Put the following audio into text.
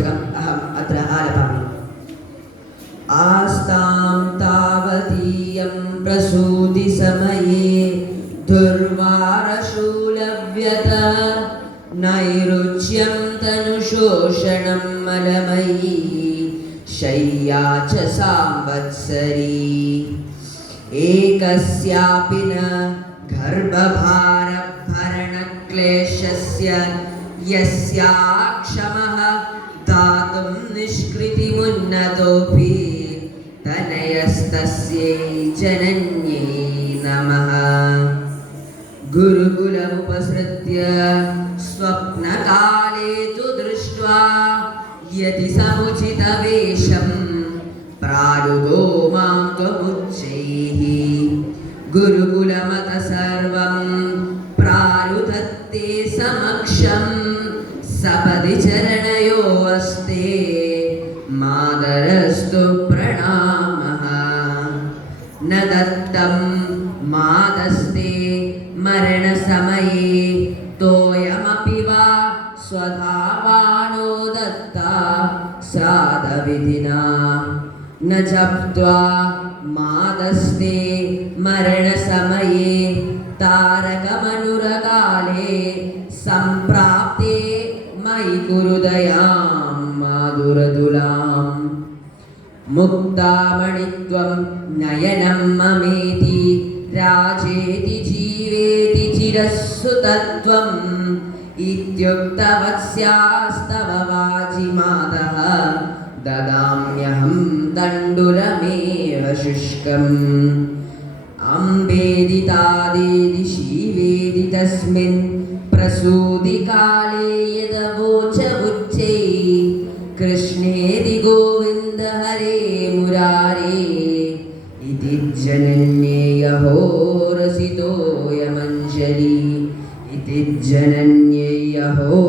अहम् अत्र आलपामि। आस्तां तावतीयं प्रसूतिसमये दुर्वारशूलव्यत नैरुच्यं तनुशोषणं मलमयी शय्या च सांवत्सरी। एकस्यापि न गर्भभारभरणक्लेशस्य यस्याक्षमः दातुं निष्कृतिमुन्नतोऽपि तनयस्तस्यै जनन्यै नमः। गुरुकुलमुपसृत्य स्वप्नकाले तु दृष्ट्वा यदि समुचितवेषं प्रारुदो मां त्वमुच्चैः। गुरुकुलमत सर्वं प्रारुधत्ते समक्षं सपदि चरणयोस्ते मादरस्तु प्रणामः। न दत्तं मादस्ते मरणसमये तोयमपि वा स्वधावानो दत्ता श्राद्धविधिना। न जप्त्वा मादस्ते मरणसमये तारकमनुरकाले सम्प्राप्ते मयि कुरु दयां माधुरतुलाम्। मुक्तामणित्वं नयनं ममेति राजेति जीवेति चिरस्सुतत्वम् इत्युक्तवत्स्यास्तव वाजिमातः ददाम्यहं तण्डुलमेव शुष्कम्। अम्बेदितादेदि शिवेदि तस्मिन् प्रसूतिकाले यदवोचमुच्चै कृष्णेदि गोविन्द हरे मुरारे इति जनन्येऽहो रसितोऽयमञ्जलि इति जनन्येऽहो